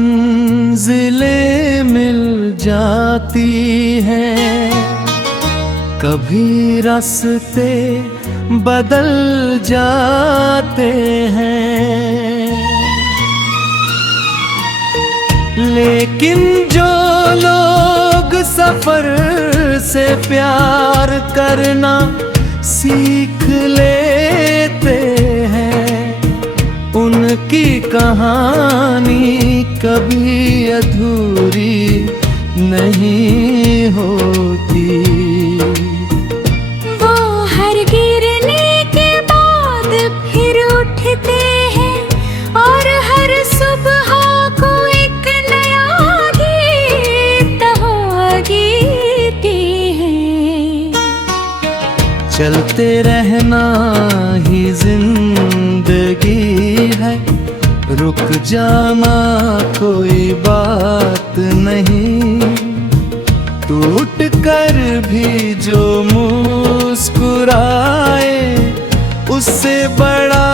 मंजिलें मिल जाती हैं, कभी रास्ते बदल जाते हैं। लेकिन जो लोग सफर से प्यार करना सीख लेते हैं, उनकी कहानी कभी अधूरी नहीं होती। वो हर गिरने के बाद फिर उठते हैं और हर सुबह को एक नया गीत गाते हैं। चलते रहना ही जिंदगी है, रुक जाना कोई बात नहीं। टूट कर भी जो मुस्कुराए, उससे बड़ा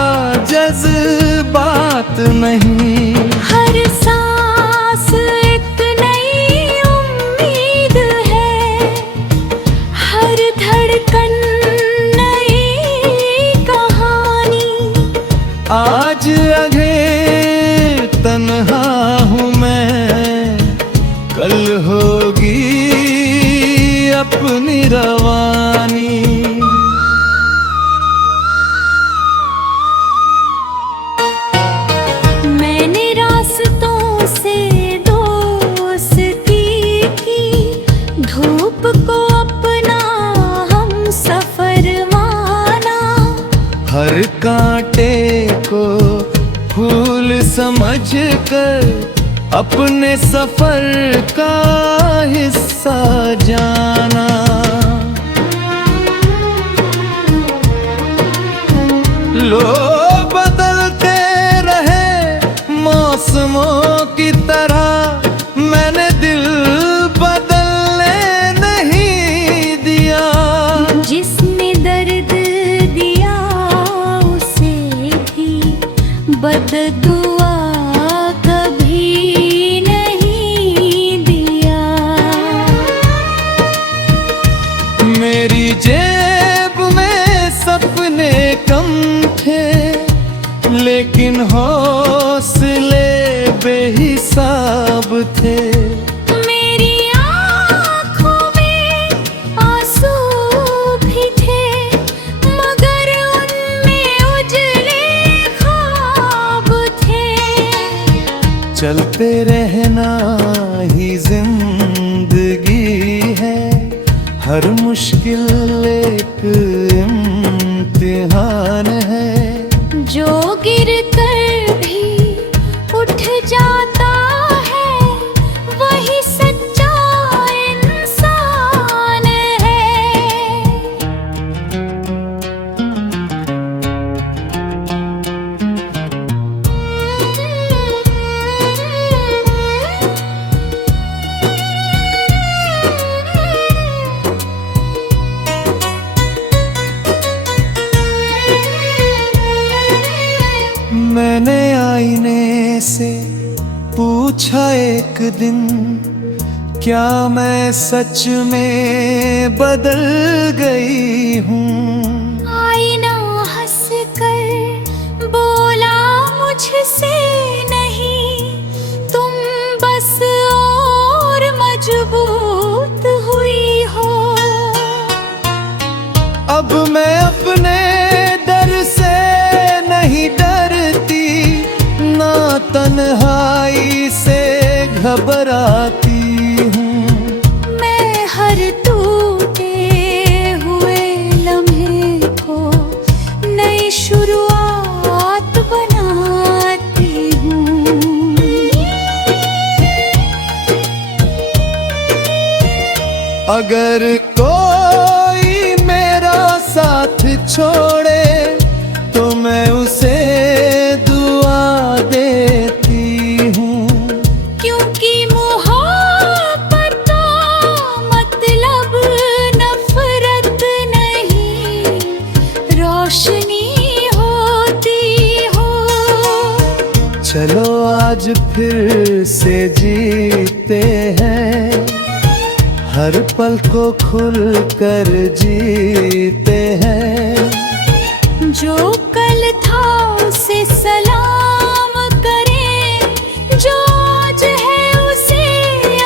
जज्बात नहीं। हर सांस एक नई उम्मीद है, हर धड़कन नई कहानी। आज आगे तन्हा हूँ मैं, कल होगी अपनी रवानी। मैंने रास्तों से दोस्ती की, धूप को अपना हम सफर माना। हर कांटे को फूल समझकर अपने सफर का हिस्सा जाना। लोग बदलते रहे मौसमों की तरह, मैंने दिल बदलने नहीं दिया। जिसने दर्द दिया उसे भी बददुआ कभी नहीं दिया। मेरी जेब में सपने कम थे, लेकिन हौसले बेहिसाब थे। मेरी आँखों में आंसू भी थे, मगर उनमें उजले ख्वाब थे। चलते रहना ही जिंदगी है, हर मुश्किल एक इम्तिहान है। जो गिर कर भी उठ जाता है, वही सच्चा इंसान है। मैंने आईने से पूछा एक दिन, क्या मैं सच में बदल गई हूँ? आईना हंस कर बोला मुझसे नहीं, तुम बस और मजबूत हुई हो। अब मैं अपने डर से नहीं डरती, ना तन्हाई से घबराती हूँ। मैं हर टूटे हुए लम्हे को नई शुरुआत बनाती हूँ। अगर कोई मेरा साथ छोड़े, तो मैं उसे दुआ देती हूँ। क्योंकि मोहब्बत का मतलब नफरत नहीं, रोशनी होती हो। चलो आज आज फिर से जीते हैं, हर पल को खुल कर जीते हैं। जो कल था उसे सलाम करें, जो आज है उसे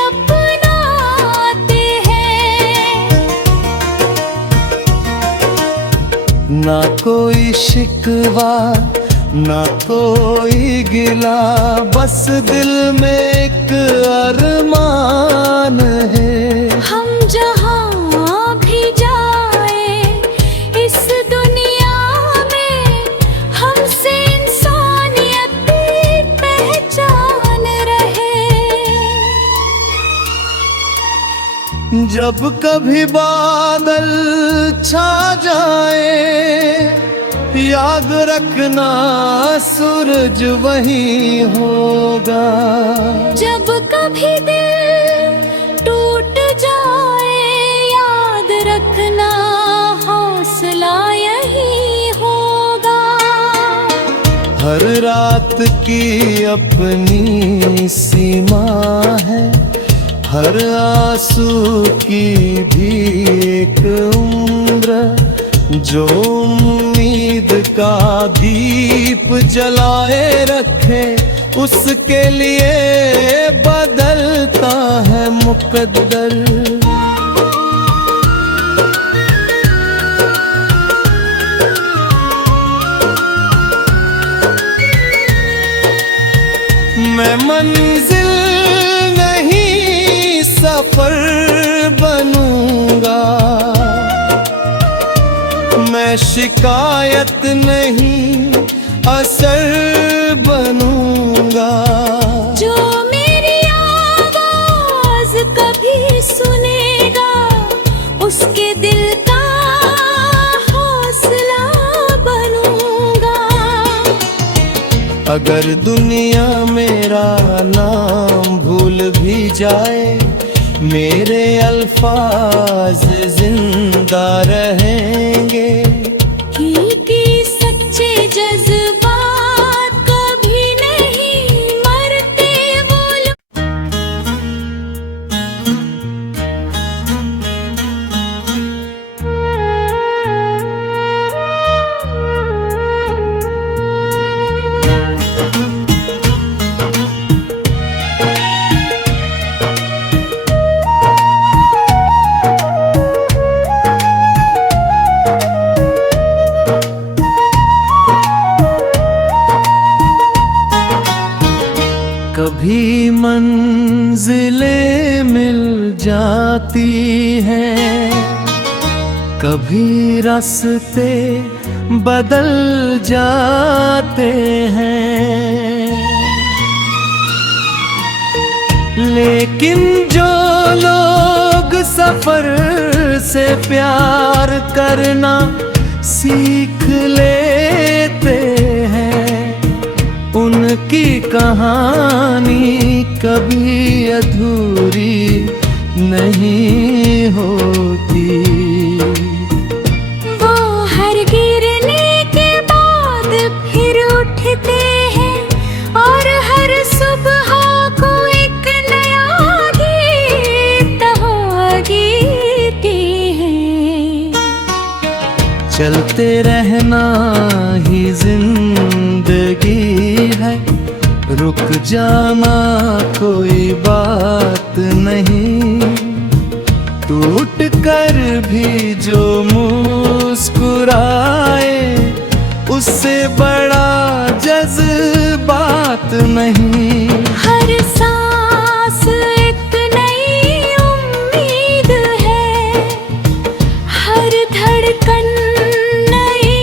अपनाते हैं। ना कोई शिकवा ना कोई गिला, बस दिल में एक अरमान है। हम जहाँ भी जाए इस दुनिया में, हमसे इंसानियत की पहचान रहे। जब कभी बादल छा जाए, याद रखना सूरज वही होगा। जब कभी दिल टूट जाए, याद रखना हौसला यही होगा। हर रात की अपनी सीमा है, हर आंसू की भी एक उम्र। जो उम्मीद का दीप जलाए रखे, उसके लिए बदलता है मुकद्दर। मैं मंजिल नहीं सफर बनूंगा, मैं शिकायत नहीं असर बनूंगा। जो मेरी आवाज कभी सुनेगा, उसके दिल का हौसला बनूंगा। अगर दुनिया मेरा नाम भूल भी जाए, मेरे अल्फाज जिंदा रहेंगे। क्योंकि सच्चे जज्बात कभी नहीं मरते वो कभी मंजिलें मिल जाती हैं, कभी रास्ते बदल जाते हैं। लेकिन जो लोग सफर से प्यार करना सीख लेते हैं, उनकी कहानी कभी अधूरी नहीं होती। वो हर गिरने के बाद फिर उठते हैं, और हर सुबह को एक नया गीत गीते हैं। चलते रहना ही जिंदगी है, रुक जाना कोई बात नहीं। टूट कर भी जो मुस्कुराए, उससे बड़ा जज्बात नहीं। हर सांस एक नई उम्मीद है, हर धड़कन नई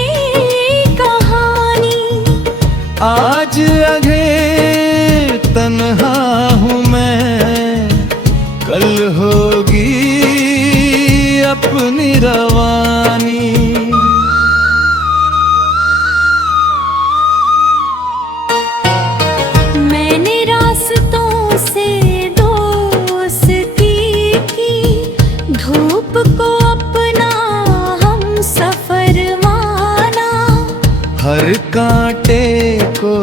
कहानी। आज आगे तन्हा हूँ मैं, कल होगी अपनी रवानी। मैंने रास्तों से दोस्ती की, धूप को अपना हम सफर माना। हर कांटे को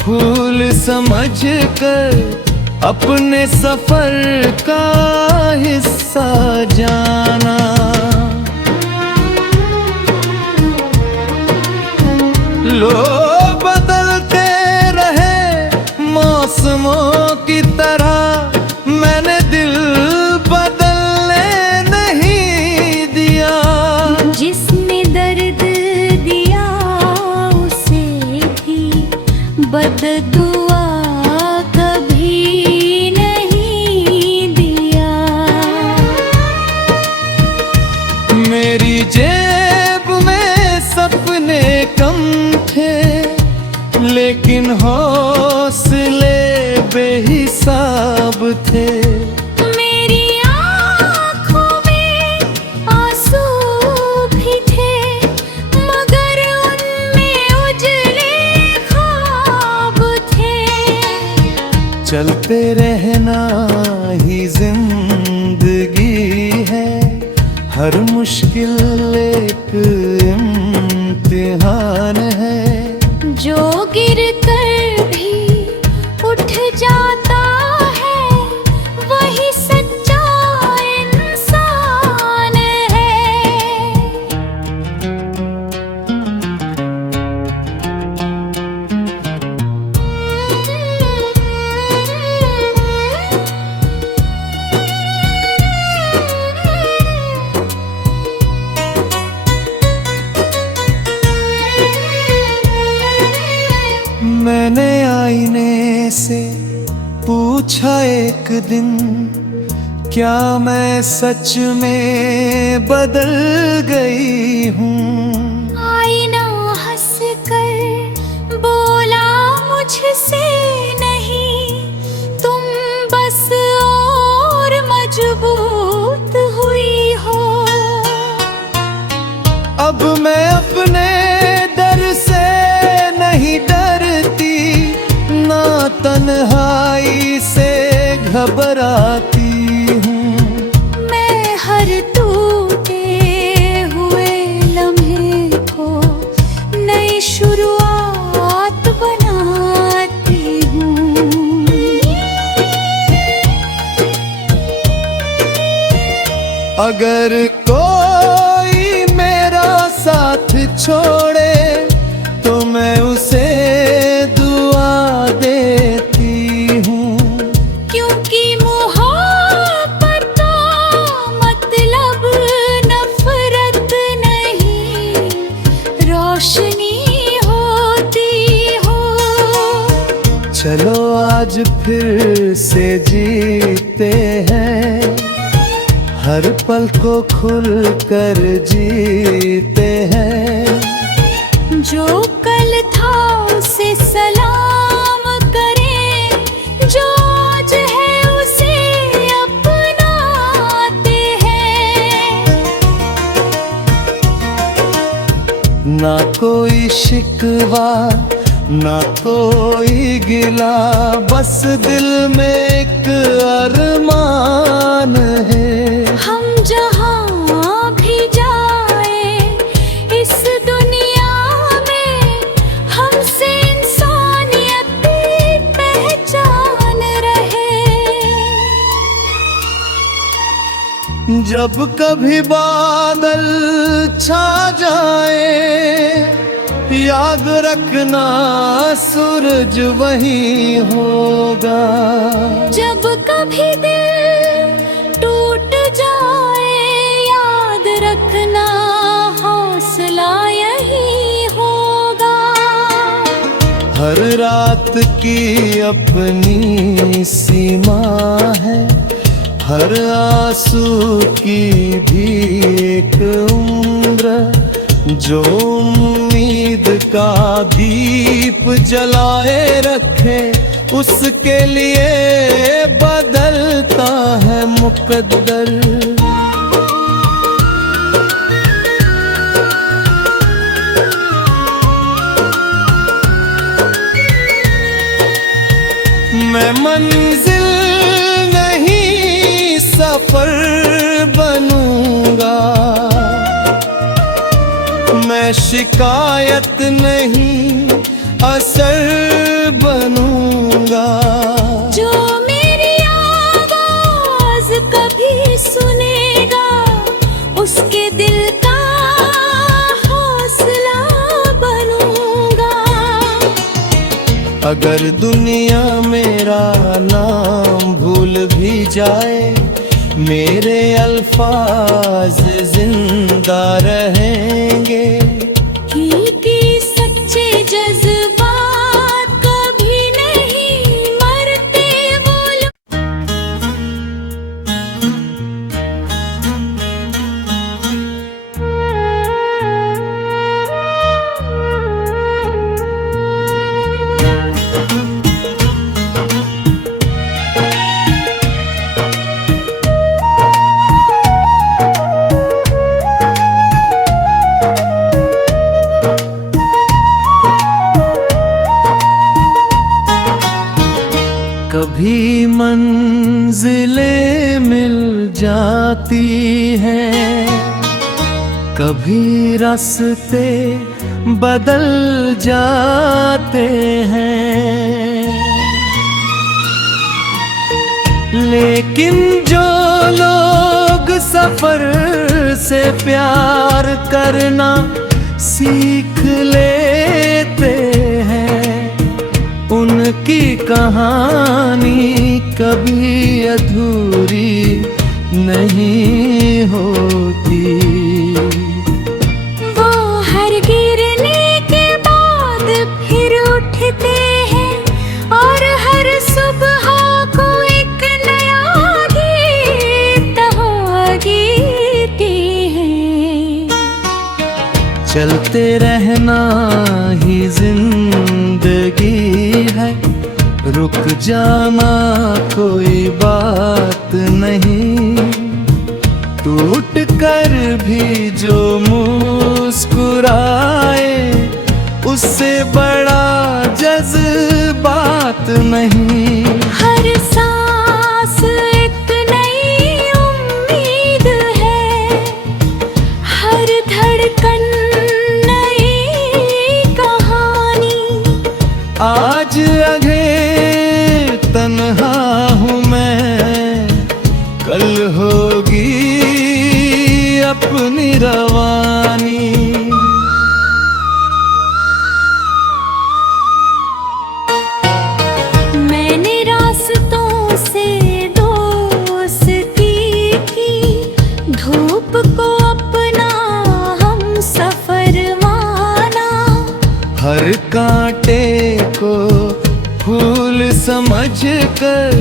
फूल समझ कर अपने सफर का हिस्सा जाना। लोग बदलते रहे मौसमों की तरह, मैंने दिल बदलने नहीं दिया। जिसने दर्द दिया उसे भी बददुआ कभी नहीं दिया। मेरी जेब में सपने कम थे, लेकिन हौसले बेहिसाब थे। मेरी आँखों में आंसू भी थे, मगर उनमें उजले ख्वाब थे। चलते रहना ही जिंदगी है, हर मुश्किल एक इम्तिहान है। जो गिर कर भी उठ जाता है, वही सच्चा इंसान है। मैंने आईने से पूछा एक दिन, क्या मैं सच में बदल गई हूँ? आईना हंस कर बोला मुझसे नहीं, तुम बस और मजबूत हुई हो। अब मैं अपने डर से नहीं डरती, ना तन्हाई से घबराती हूँ। मैं हर टूटे हुए लम्हे को नई शुरुआत बनाती हूँ। अगर कोई मेरा साथ छोड़े तो मैं उसे दुआ देती हूँ। क्योंकि मोहब्बत का मतलब नफरत नहीं, रोशनी होती हो। चलो आज फिर से जीते हैं, हर पल को खुल कर जीते हैं। जो कल था उसे सलाम करें, जो आज है उसे अपनाते हैं। ना कोई शिकवा ना कोई गिला, बस दिल में एक अरमान है। हम जहाँ भी जाए इस दुनिया में, हमसे इंसानियत की पहचान रहे। जब कभी बादल छा जाए, याद रखना सूरज वही होगा। जब कभी दिल टूट जाए, याद रखना हौसला यही होगा। हर रात की अपनी सीमा है, हर आंसू की भी एक उम्र। जो उम्मीद का दीप जलाए रखे, उसके लिए बदलता है मुकद्दर। मैं मंजिल नहीं सफर बनूंगा, मैं शिकायत नहीं असर बनूंगा। जो मेरी आवाज कभी सुनेगा उसके दिल का हौसला बनूंगा। अगर दुनिया मेरा नाम भूल भी जाए मेरे अल्फाज जिंदा रहेंगे। क्योंकि सच्चे जज्बात कभी नहीं मरते वो कभी मंजिलें मिल जाती हैं, कभी रास्ते बदल जाते हैं, लेकिन जो लोग सफर से प्यार करना सीख लेते हैं उनकी कहानी कभी अधूरी नहीं होती। वो हर गिरने के बाद फिर उठते हैं और हर सुबह को एक नया गीत गाते हैं। चलते रहना ही जिंदगी है, रुक जाना कोई बात नहीं। टूट कर भी जो मुस्कुराए उससे बड़ा जज्बात नहीं। हर सांस एक नई उम्मीद है, हर धड़कन नई कहानी। आज आगे तन्हा हूँ मैं, कल होगी अपनी रवानी। मैंने रास्तों से दोस्ती की, धूप को अपना हम सफर माना। हर कांटे को फूल समझकर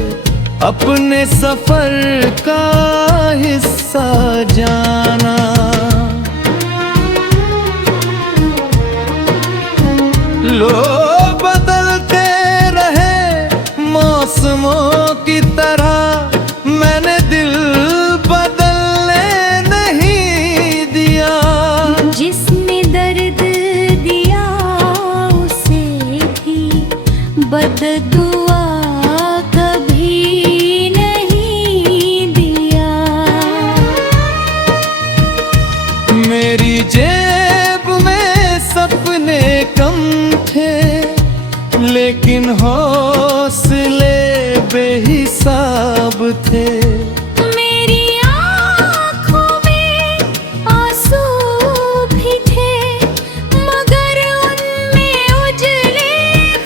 अपने सफर का हिस्सा जाना। लो बदलते रहे मौसमों की तरह, मैंने दिल बदलने नहीं दिया। जिसने दर्द दिया उसे भी बददुआ कभी नहीं दिया। मेरी जेब में सपने कम थे, लेकिन हौसले बेहिसाब थे। मेरी आँखों में आंसू भी थे, मगर उनमें उजले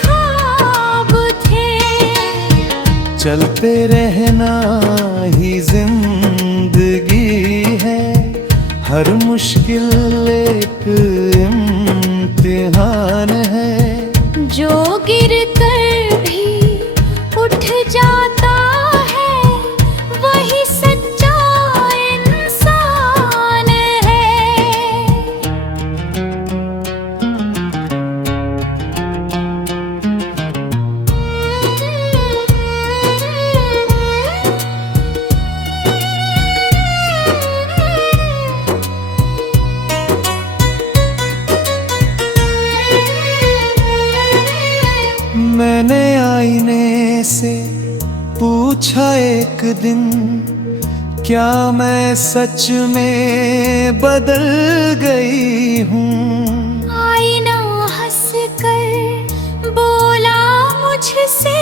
ख्वाब थे। चलते रहना ही जिंदगी है, हर मुश्किल एक इम्तिहान है। जो गिर कर भी उठ जाता है वही सच्चा इंसान है। मैंने आईने से पूछा एक दिन, क्या मैं सच में बदल गई हूँ? आईना हंस कर बोला मुझसे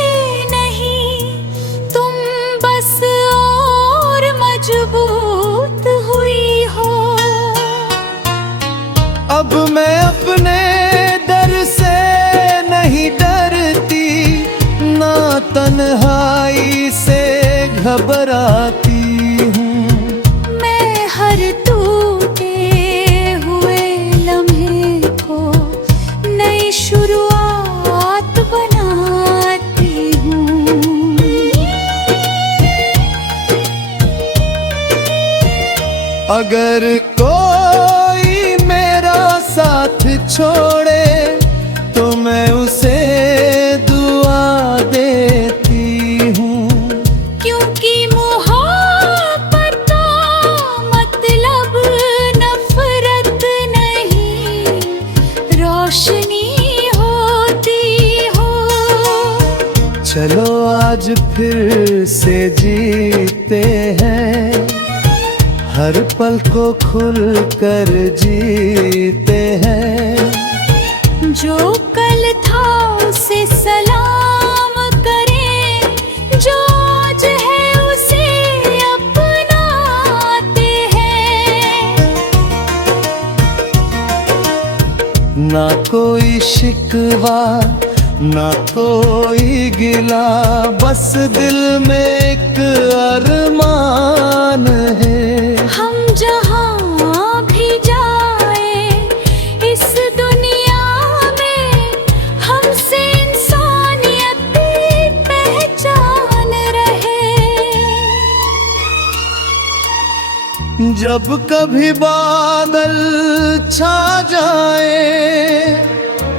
घबराती हूँ। मैं हर टूटे हुए लम्हे को नई शुरुआत बनाती हूँ। अगर कोई मेरा साथ छोड़े तो मैं उसे दुआ देती हूँ। क्योंकि मोहब्बत का मतलब नफरत नहीं, रोशनी होती हो। चलो आज फिर से जीते हैं, हर पल को खुल कर जीते हैं। जो कल था उसे सलाम करें, जो आज है उसे अपनाते हैं। ना कोई शिकवा ना कोई गिला, बस दिल में एक अरमान है। हम जहाँ भी जाए इस दुनिया में, हमसे इंसानियत की पहचान रहे। जब कभी बादल छा जाए,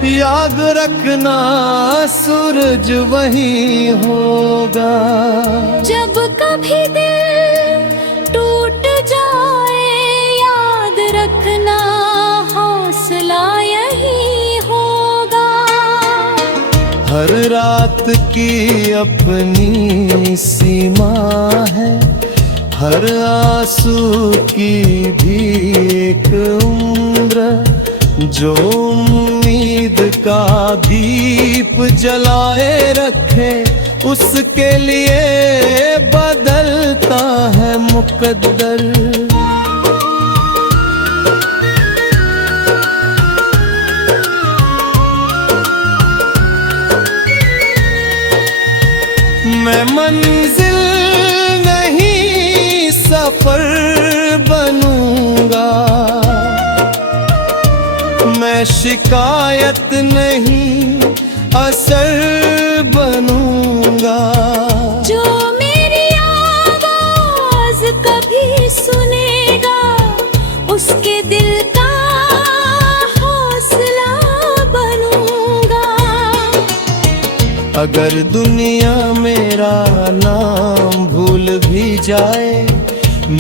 याद रखना सूरज वही होगा। जब कभी दिल टूट जाए, याद रखना हौसला यही होगा। हर रात की अपनी सीमा है, हर आंसू की भी एक उम्र। जो उम्मीद का दीप जलाए रखे, उसके लिए बदलता है मुकद्दर। मैं मंजिल नहीं सफर बनूंगा, मैं शिकायत नहीं असर बनूंगा। जो मेरी आवाज कभी सुनेगा, उसके दिल का हौसला बनूंगा। अगर दुनिया मेरा नाम भूल भी जाए,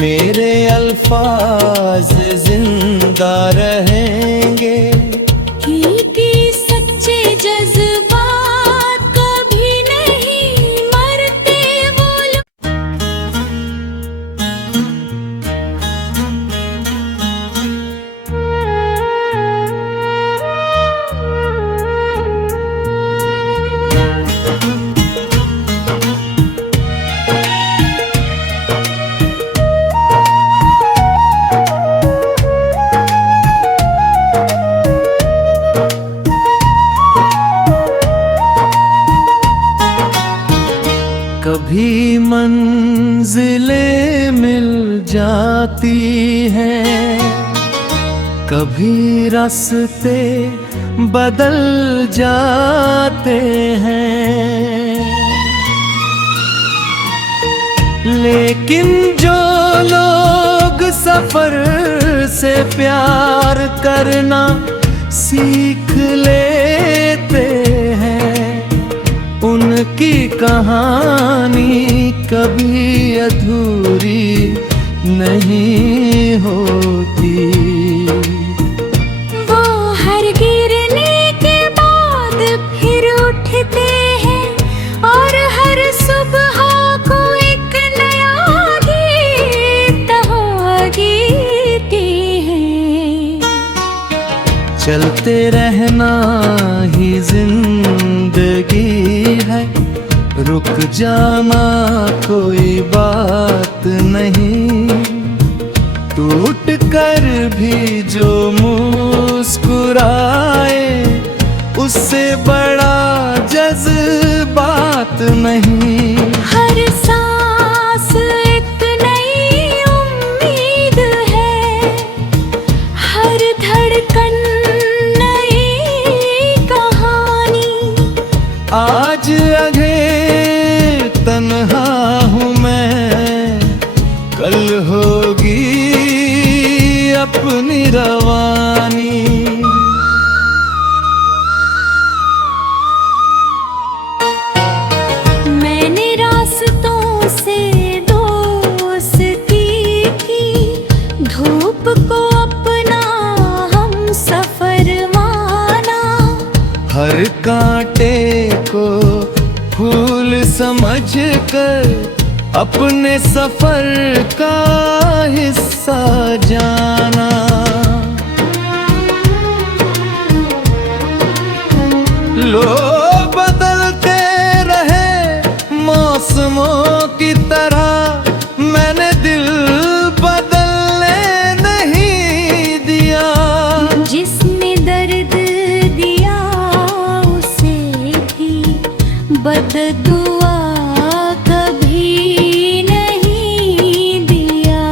मेरे अल्फाज जिंदा रहेंगे। क्योंकि सच्चे जज्बात कभी नहीं मरते वो कभी मंजिलें मिल जाती हैं, कभी रास्ते बदल जाते हैं। लेकिन जो लोग सफर से प्यार करना सीख लेते हैं, उनकी कहानी कभी अधूरी नहीं होती। वो हर गिरने के बाद फिर उठते हैं, और हर सुबह को एक नया गीत गीते हैं। चलते रहना ही जिंदगी है, रुक जाना कोई बात नहीं। टूट कर भी जो मुस्कुराए, उससे बड़ा जज्बात नहीं। हर सांस जवानी। मैंने रास्तों से दोस्ती की, धूप को अपना हम सफर माना। हर कांटे को फूल समझ कर अपने सफर का हिस्सा जाना। लोग बदलते रहे मौसमों की तरह, मैंने दिल बदलने नहीं दिया। जिसने दर्द दिया उसे भी बददुआ कभी नहीं दिया।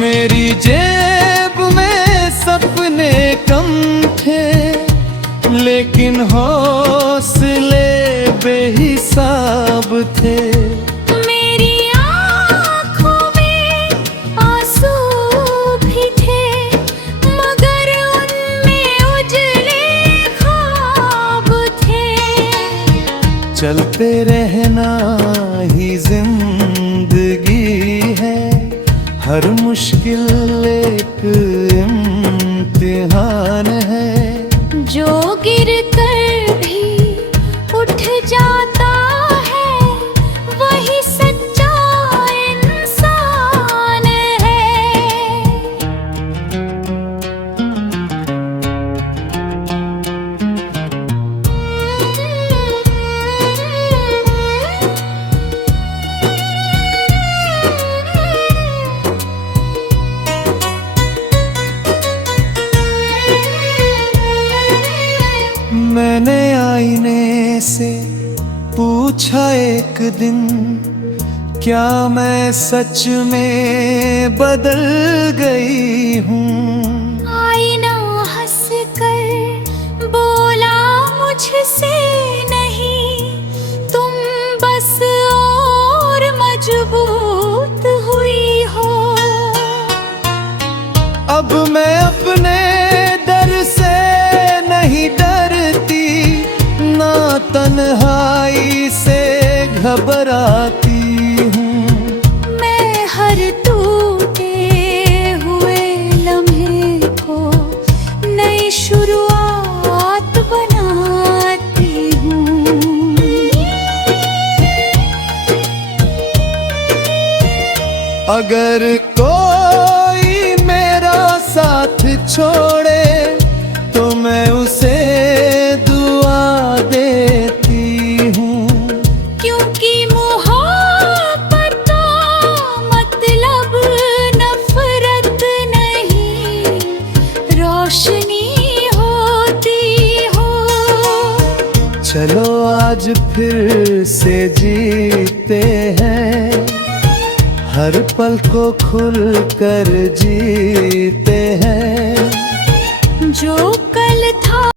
मेरी जेब में सपने कम थे, लेकिन हौसले बेहिसाब थे। मेरी आँखों में आंसू भी थे, मगर उनमें उजले ख्वाब थे। चलते रहना ही जिंदगी है, हर मुश्किल एक इम्तिहान है। जो गिर कर भी उठ जाता है, वही सच्चा इंसान है। मैंने आईने से पूछा एक दिन, क्या मैं सच में बदल गई हूँ। आईना हंस कर बोला मुझसे नहीं, तुम बस और मजबूत हुई हो। अब मैं अपने डर से नहीं डरती, ना तन्हाई से घबराती हूँ। मैं हर टूटे हुए लम्हे को नई शुरुआत बनाती हूँ। अगर कोई मेरा साथ छोड़े तो मैं उसे दुआ देती हूँ। क्योंकि मोहब्बत का मतलब नफरत नहीं, रोशनी होती हो। चलो आज फिर से जीते हैं, हर पल को खुल कर जीते हैं। जो